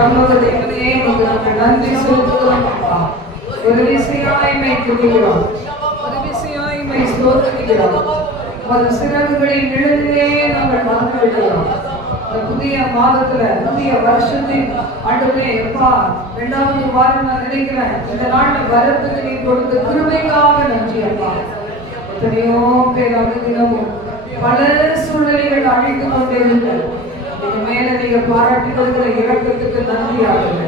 பரலோக தேவனே உங்களுக்கு நன்றி செலுத்துகிறோம் அப்பா. ஒரு விசையாய் மை துதிக்கிறோம், ஒரு விசையாய் மை ஸ்தோத்திரிக்கிறோம். உமது சிறகுகளின் நிழலிலே நாங்கள் வாழ்ந்து விடுகிறோம். இந்த புதிய மாதத்துல புதிய வருஷத்தின் ஆண்டவரே அப்பா 2வது வாரம் நான் நினைக்கிறேன் இந்த நாள்ல வரத்துக்கு நீ கொடுத்த கிருபைக்காக நன்றி அப்பா. எத்தனையோ பேர் அனுதினமும் பல சூழ்நிலைகள் அழைத்து கொண்டிருங்கள். இது மேல நீங்க பாராட்டி கொடுக்கிற இரக்கத்துக்கு நன்றி ஆகுது.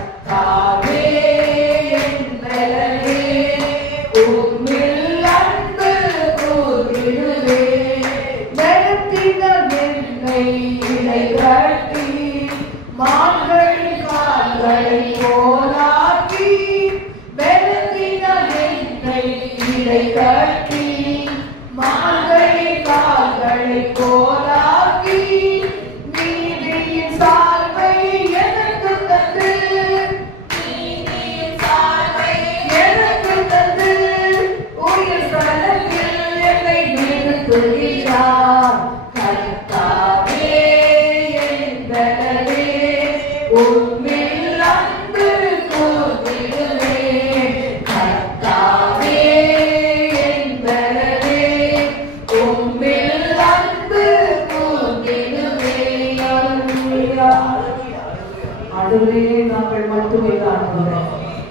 கர்த்தாவே என்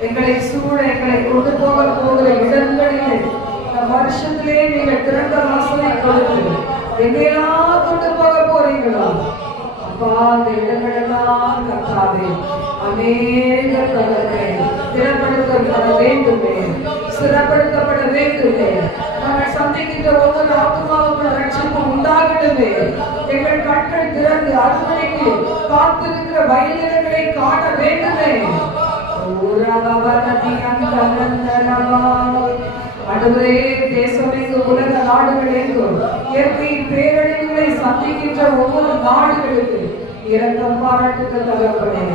எங்களை சூழ எங்களை கொண்டு போகிற இடங்களிலே இந்த வருஷத்திலே நீங்கள் திறந்த வாசலை கொடுத்து எங்கெல்லாம் கொண்டு போக போறீங்களா அப்பா, அந்த இடங்களெல்லாம் கர்த்தாவே அநேக தவறை திறப்படுத்தப்பட வேண்டுமே, சிறப்படுத்தப்பட வேண்டுமே. நாங்கள் சந்திக்கின்ற ஒவ்வொரு ஆத்மாவுக்கும் ரட்சிப்பு உண்டாகணுமே. எங்கள் கண்கள் திறந்து அறுவடைக்கு காத்திருக்கிற வயல்களை காண வேண்டுமே. அடுவரே, தேசமெங்கும் உலக நாடுகள் எங்கும் இயற்கையின் பேரழிவுகளை சந்திக்கின்ற ஒவ்வொரு நாடுகளுக்கு இரக்கம் பாராட்டுகிற தகப்பனே,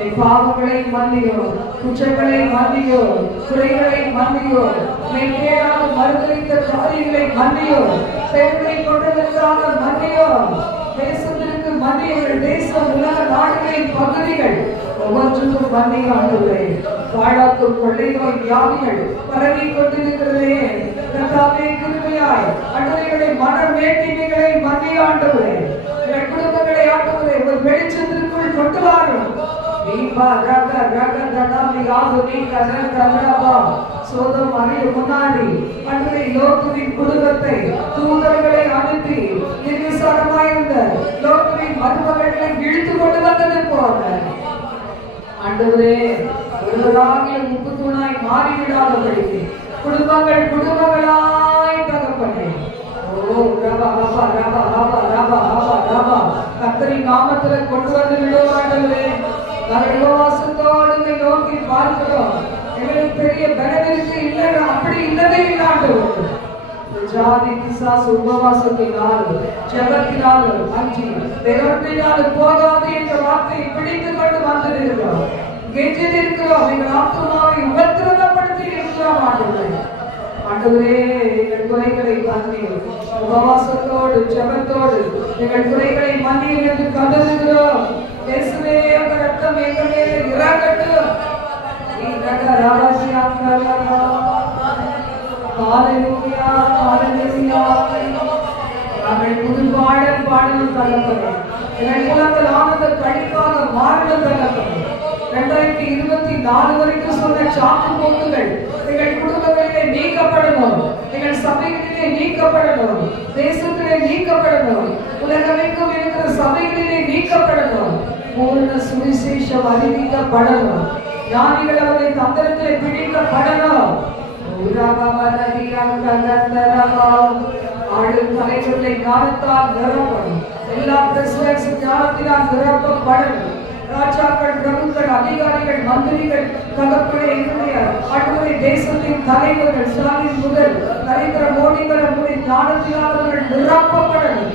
என் பாவங்களை மன்னியோ, குற்றங்களை மன்னியோ, குறைகளை மன்னியோ, மெய்யாக மறுதளித்த காரியங்களை மன்னியோ, பெண்களை கொண்டதற்காக மன்னியோ, தேசத்திற்கு மன்னியங்கள், தேசம் உலக நாடுகளின் பகுதிகள் ஒவ்வொன்றுக்கும் மன்னிய ஆண்டுகளே. வாழாக்கும் கொள்ளை நோய் வியாதிகள் பரவி கொண்டிருக்கிறதே கர்த்தாவே, கிருபையாய் அன்றைகளை மன வேட்டிமைகளை மன்னிய ஆண்டுகளே. எங்கள் குடும்பங்களை ஆண்டுகளே ஒரு வெளிச்சத்திற்குள் கொண்டு வாரும். சோதம் அறிய முன்னாடி அன்றைய லோத்துவின் குடும்பத்தை தூதர்களை அனுப்பி நிர்விசாரமாயிருந்த லோத்துவின் மருமகளை இழுத்து கொண்டு வந்தது போல ஆண்டவரே, ஒருவராகிய முப்பு தூணாய் மாறிவிடாதபடிக்கு குடும்பங்கள் குடும்பங்களாய் தகப்பனே. கர்த்தரின் நாமத்துல கொண்டு வந்து விடுவோம் ஆண்டவரே. நாங்கள் உபவாசத்தோடு நோக்கி பார்க்கிறோம். எங்களுக்கு பெரிய பலவிற்கு இல்லை, அப்படி இல்லவே இல்லை ஆண்டவரே. ஜாதி பிசாசு உபவாசத்தினால் ஜெபத்தினால் அஞ்சி வெறுப்பினால் போகாது என்ற வார்த்தையை பிடித்து கொண்டு வந்திருக்கிறோம். கெஞ்சிருக்கிறோம். எங்கள் ஆத்மாவை உபத்திரவப்படுத்தி இருக்கிறோம் ஆண்டவரே. ஆண்டவரே, எங்கள் குறைகளை மன்னியும். உபவாசத்தோடு ஜெபத்தோடு எங்கள் குறைகளை மன்னியும் என்று கருதுகிறோம். இயேசுவே, உங்கள் ரத்தம் எங்கள் மேலே இறங்கட்டும். ஹalleluya, ஹalleluya. நாங்கள் புது பாடல் பாடல் தகப்பனே, எங்கள் குலங்கள் ஆனந்த கழிப்பாக மாறுதல் தகப்பனே. 2024 வரைக்கும் சொன்ன சாக்கு போக்குகள் எங்கள் குடும்பங்களிலே நீக்கப்படணும், எங்கள் சபைகளிலே நீக்கப்படணும், தேசத்திலே நீக்கப்படணும், உலகமெங்கும் இருக்கிற சபைகளிலே நீக்கப்படணும். பூர்ண சுவிசேஷம் அறிவிக்கப்படணும். ஞானிகள் அவரை தந்திரத்திலே பிடிக்கப்படணும். ஆளும் தலைவர்களை ஞானத்தால் நிரப்பணும். எல்லா பிரசிடென்ட்ஸ் ஞானத்தினால் நிரப்பப்படணும். ராஜாக்கள், பிரபுக்கள், அதிகாரிகள், மந்திரிகள், தகப்பனே, எங்களுடைய அடுத்த தேசத்தின் தலைவர்கள் ஸ்டாலின் முதல் நரேந்திர மோடி வரை நம்முடைய ஞானத்தினால் அவர்கள் நிரப்பப்படணும்.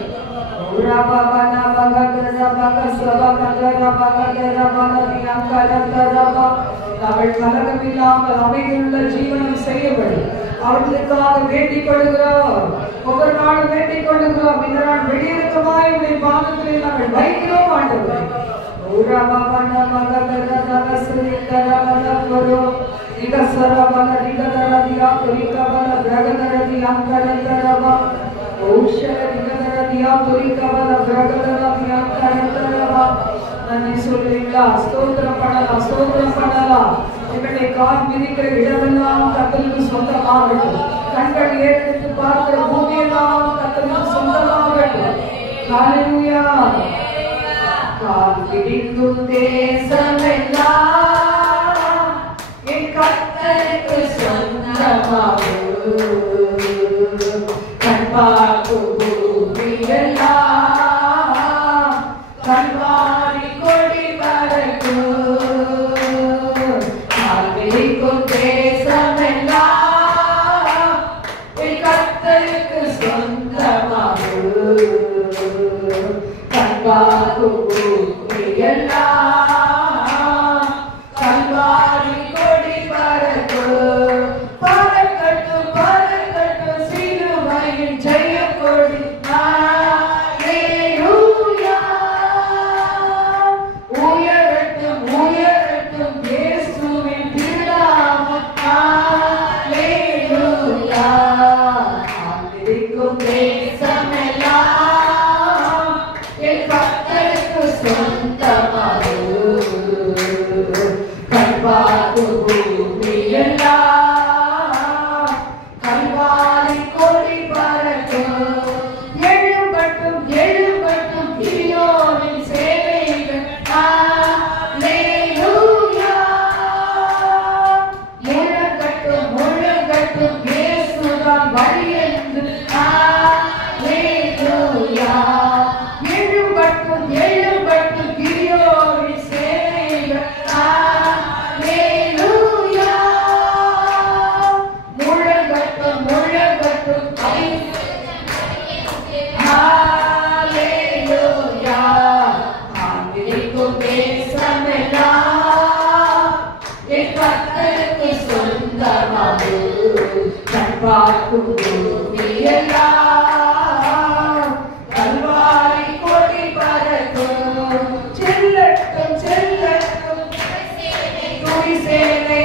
அவள் கலகமில்லாமல் அமைதியுள்ள ஜீவனம் செய்யப்படும். அவர்களுக்காக வேண்டிக் கொள்கிறோம். ஒவ்வொரு நாளும் வேண்டிக் கொள்கிறோம். இந்த நாள் வெளியிருக்கமாய் உடைய பாதத்திலே நாங்கள் வைக்கிறோம் ஆண்டவரே. நன்றி சொல்லுவீங்களா? ஸ்தோத்திரம் பண்ணலாம், ஸ்தோத்திரம் பண்ணலாம். எங்களை கால் மிதிக்கிற இடமெல்லாம் கர்த்தருக்கு சொந்தமாகட்டும். கண்கள் ஏறெடுத்து பார்க்கிற பூமியெல்லாம் கர்த்தருக்கு சொந்தமாகட்டும். ஹalleluya. கால் மிதிக்கும் தேசமெல்லாம் என் கர்த்தருக்கு சொந்தமாகும். கண் பார்க்கும் பூமியெல்லாம் கல்வாரி கொடி பறக்கும். கால் மிதிக்கும் தேசமெல்லாம் என் கர்த்தருக்கு சொந்தமாகும். கண் பார்க்கும் பூமியெல்லாம் கண்பார்க்கும் பூமி எல்லாம் கல்வாரி கொடி பறக்கும். எழும்பட்டும் எழும்பட்டும் கிறியோனின் சேவைகள். அல்லேலூயா. முழங்கட்டும் முழங்கட்டும் இயேசுதான் வழி என்று. அல்லேலூயா. எழும்பட்டும் எழும்பட்டும் கிறியோனின் சேவைகள். அல்லேலூயா. முழங்கட்டும் முழங்கட்டும் ஹalleluya. ஆண்டவருக்கும் தேசமெல்லாம் என் கர்த்தருக்கு சொந்தமாகு. கண்பார்க்கும் பூமி எல்லாம் கல்வாரி கொடி பறக்கும். செல்லட்டும் செல்லட்டும் துதி சேனை.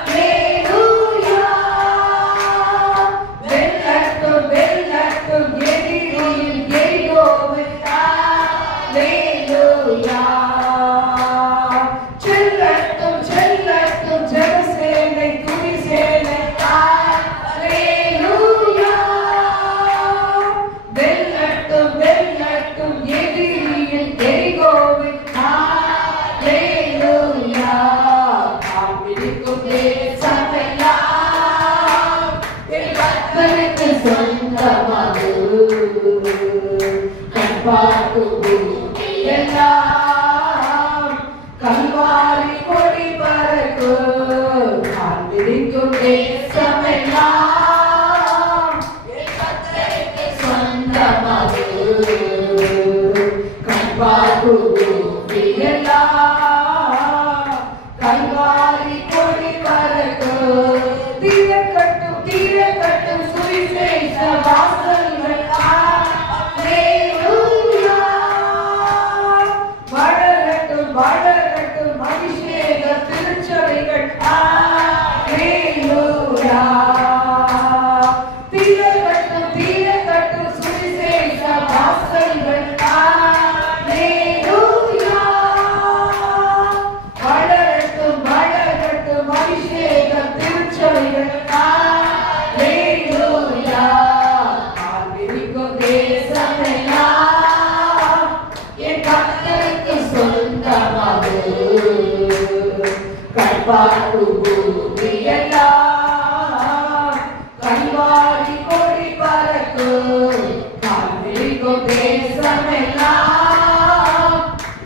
அல்லேலூயா. வெல்லட்டும் வெல்லட்டும் எதிரியின் எரிகோவை. அல்லேலூயா. செல்லட்டும் செல்லட்டும் ஜெபசேனை துதி சேனை. அல்லேலூயா. வெல்லட்டும் வெல்லட்டும் எதிரியின் எரிகோவை. அல்லேலூயா. ஆண்டவருக்கும் தேசமெல்லாம் என் கர்த்தருக்கு சொந்தமாகு. கண்பார்க்கும் பூமி எல்லாம் கல்வாரி கொடி பறக்கும். ஆண்டவருக்கும் தேசமெல்லாம் என் கர்த்தருக்கு சொந்தமாகு. கண்பார்க்கும் பூமி எல்லாம் கல்வாரி கொடி பறக்கும். தீரக்கட்டும் சுவிசேஷ வாசல்கள். அல்லேலூயா. வளரட்டும் வளரட்டும் அபிஷேக திருச்சபைகள். அல்லேலூயா. தீரக்கட்டும் சுவிசேஷ வாசல்கள். அல்லேலூயா. வளரட்டும் வளரட்டும் அபிஷேக திருச்சபைகள். அல்லேலூயா. ஆண்டவருக்கும் தேசமெல்லாம் என் கர்த்தருக்கு சொந்தமாகு. கண்பார்க்கும் பூமி எல்லாம் கல்வாரி கொடி பறக்கும். ஆண்டவருக்கும் தேசமெல்லாம்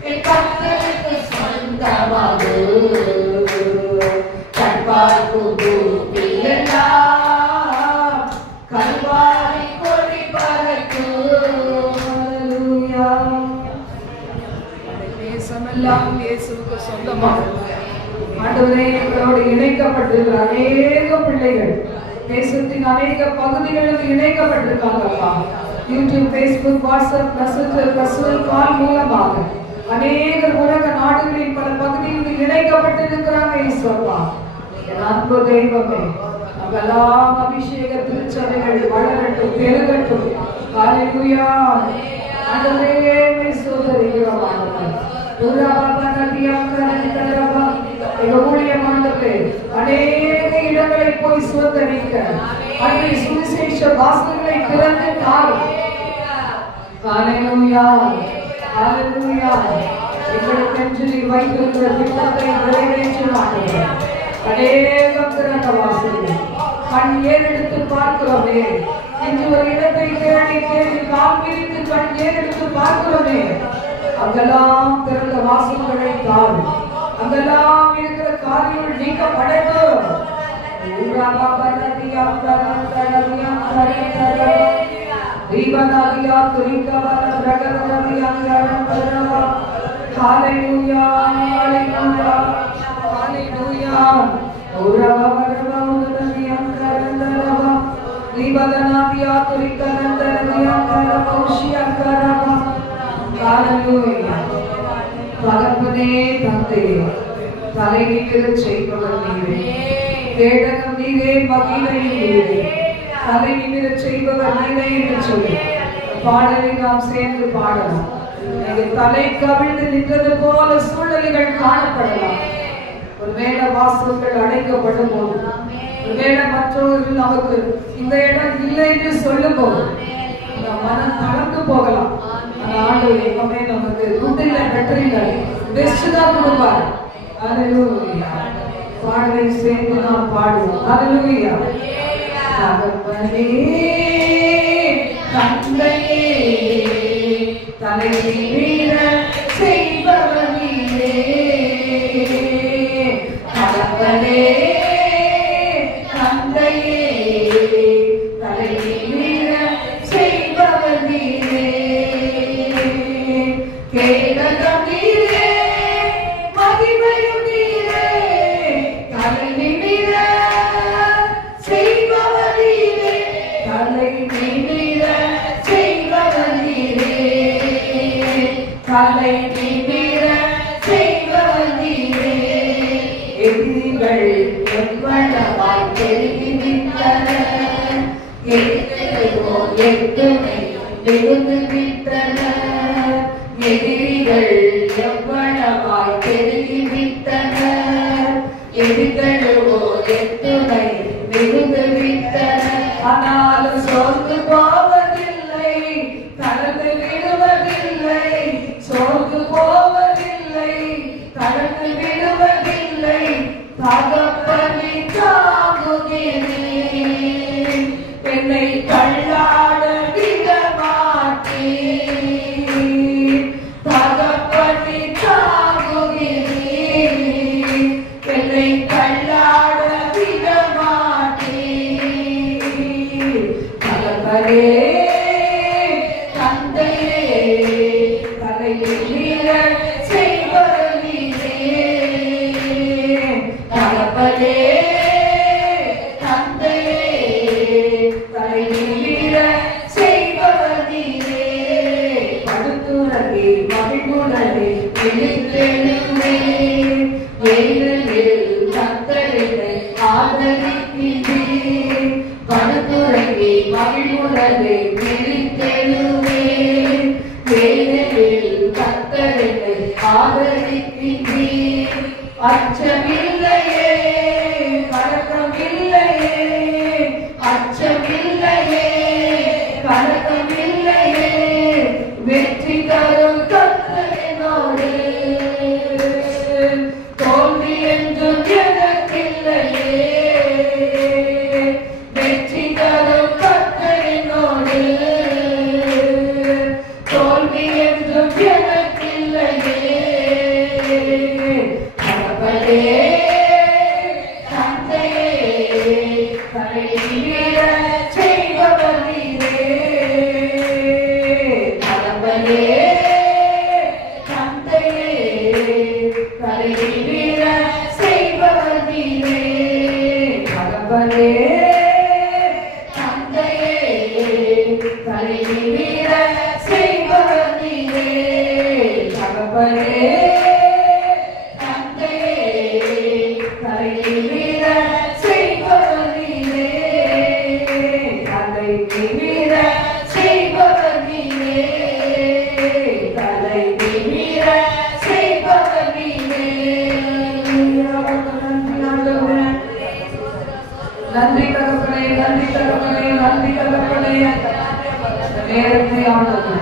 என் கர்த்தருக்கு சொந்தமாகு. கண்பார்க்கும் பூமி எல்லாம் கல்வாரி கொடி பறக்கும். அல்லேலூயா. தேசமெல்லாம் இயேசுவுக்கு சொந்தமாகும். ஆண்டவரே, எங்களோடு இணைக்கப்பட்டிருக்கிற அநேக பிள்ளைகள் தேசத்தின் அநேக பகுதிகளில் இணைக்கப்பட்டிருக்காங்கப்பா. YouTube, Facebook, WhatsApp, messenger, personal call மூலமாக அநேகர் உலக நாடுகளின் பல பகுதிகளில் இணைக்கப்பட்டிருக்கிறாங்க. ஈஸ்வரப்பா, என் அன்பு தெய்வமே, அங்கெல்லாம் அபிஷேக திருச்சபைகள் வளரட்டும் பெருகட்டும். ஹalleluya. ஆண்டவரே, மை சோதரிக்கிறோம். அநேக இடங்களை போய் சுதந்திரிக்க அன்றை சுவிசேஷ வாசல்களை திறந்து தாரும். ஹalleluya. ஹalleluya. எங்களுக்கு நீர் வைத்திருக்கிற திட்டத்தை நிறைவேற்றுவார்கள். அநேகம் திறந்த வாசல்கள் கண் ஏறெடுத்து பார்க்கிறோமே. இன்று ஒரு இடத்தை தேடி தேடி காண்பித்து கண் ஏறெடுத்து பார்க்கிறோமே. அங்கெல்லாம் திறந்த வாசல்களை தாரும். அங்கெல்லாம் இருக்கிற காரியங்கள் நீக்கப்படட்டும். Hallelujah, hallelujah, hallelujah. தகப்பனே, தந்தையே, தலை நிமிரச் செய்பவர் நீரே, கேடகம் நீரே, மகிமையும் நீரே, தலை நிமிரச் செய்பவர் நீரே என்று சொல்லி பாடலை நாம் சேர்ந்து பாடலாம். தலை கவிழ்ந்து நின்றது போல சூழ்நிலைகள் காணப்படலாம். ஒருவேளை வாசல்கள் அடைக்கப்படும் போது, ஒருவேளை மற்றவர்கள் நமக்கு இந்த இடம் இல்லை என்று சொல்லும் போது மனம் தளர்ந்து போகலாம். ஆண்டவர் எப்பவுமே நமக்கு குட்டில பெற்றீங்க பெஸ்ட் தான் கொடுப்பார். அல்லேலூயா. பாடலை சேர்ந்து நாம் பாடுவோம். அல்லேலூயா. தகப்பனே தந்தையே தலையை மீற செய்பவனே, தகப்பனே தந்தையே தலையை மீற செய்பவனே, கேடகம் நீரே மகிமையும் நீரே, தலையை மீற செய்பவனே, தலை நிமிர செய்பவனே, தலை நிமிர செய்பவனே, எதிரிகள் எவ்வளவாய் பெருகிவிட்டனர், எட்டுமை வெகுந்து விட்டனர், எதிரிகள் எவ்வளவாய் பெருகிவிட்டனர், எதிர்களோ எட்டுமை வெகுந்து விட்டனர். ஆனாலும் சோர்ந்து போவதில்லை, தளர்ந்து விடுவதில்லை, சோர்ந்து போவதில்லை, தளர்ந்து விடுவதில்லை, தகப்பனை தாங்குகிறேன், என்னை தள்ளாட விட மாட்டேன், தகப்பனை தாங்குகிறேன், என்னை தள்ளாட விட மாட்டேன், தகப்பனே தந்தையே தலையை மீற செய்பவனே, தகப்பனே தந்தையே தலையை மீற செய்பவனே, படுத்துறவே மகிழ்வுடனே விழித்தெழுந்தேன், ஏனெனில் கர்த்தரை ஆதரிக்கின்றேன், படுத்துறவே மகிழ்வுடனே விழித்தெழுந்தேன், ஏனெனில் கர்த்தரை ஆதரிக்கின்றேன், அச்சமில்லையே கலக்கமில்லையே, அச்சமில்லையே கலக்கமில்லையே, வெற்றி தரும் கர்த்தரினோடு, தோல்வி என்றும் எனக்கில்லையே, வெற்றி தரும் கர்த்தரினோடு, தோல்வி என்றும் எனக்கில்லையே, தகப்பனே தந்தையே தலையை மீற செய்பவனே, தகப்பனே தந்தையே தலையை மீற செய்பவனே, தகப்பனே தந்தையே தலையை மீற செய்பவனே, தகப்பனே தலையை மீற செய்பவனே, தலை நிமிர செய்பவனே, தலை நிமிர செய்பவனே. நன்றி தகப்பனே, நன்றி தகப்பனே, நன்றி தகப்பனே. நேரத்தை ஆண்டவரே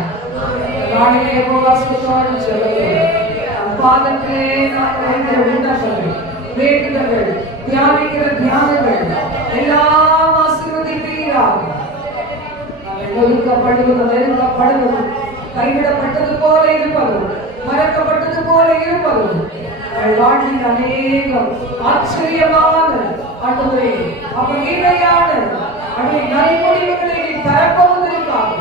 நாளிலே உபவாசத்தோடு ஜெபிக்கிறோம். பாதத்திலே நான் வைக்கிற விண்ணப்பங்கள், வேண்டுதல்கள், தியானிக்கிற தியானங்கள் எல்லாம் ஆசீர்வதிப்பீராக. ஒதுக்கப்படுவது நெருங்கப்படுவது, கைவிடப்பட்டது போல இருப்பது, மறக்கப்பட்டது போல இருப்பது, வாழ்வில் அநேகம் ஆச்சரியமான ஆண்டவரே அப்பகையான நல்முடிவுகளை தரப்போவதற்காக,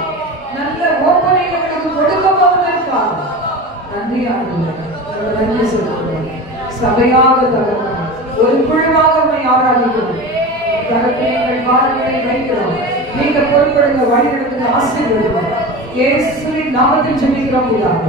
நல்ல ஓப்பனைகளுக்கு கொடுக்க போவதற்காக நன்றி ஆண்டவரே. நன்றி சொல்லுகிறோம். சபையாக தகவல் ஒரு குழுவாக ஆராதிக்கிறோம். தரப்பில் பாரங்களை வைக்கிறோம். நீங்க பொறுப்படுங்க, வழிநடத்துக்கு ஆசீர்வதிக்கிறோம். இயேசுவின் நாமத்தில் ஜெபிக்கிறோம்.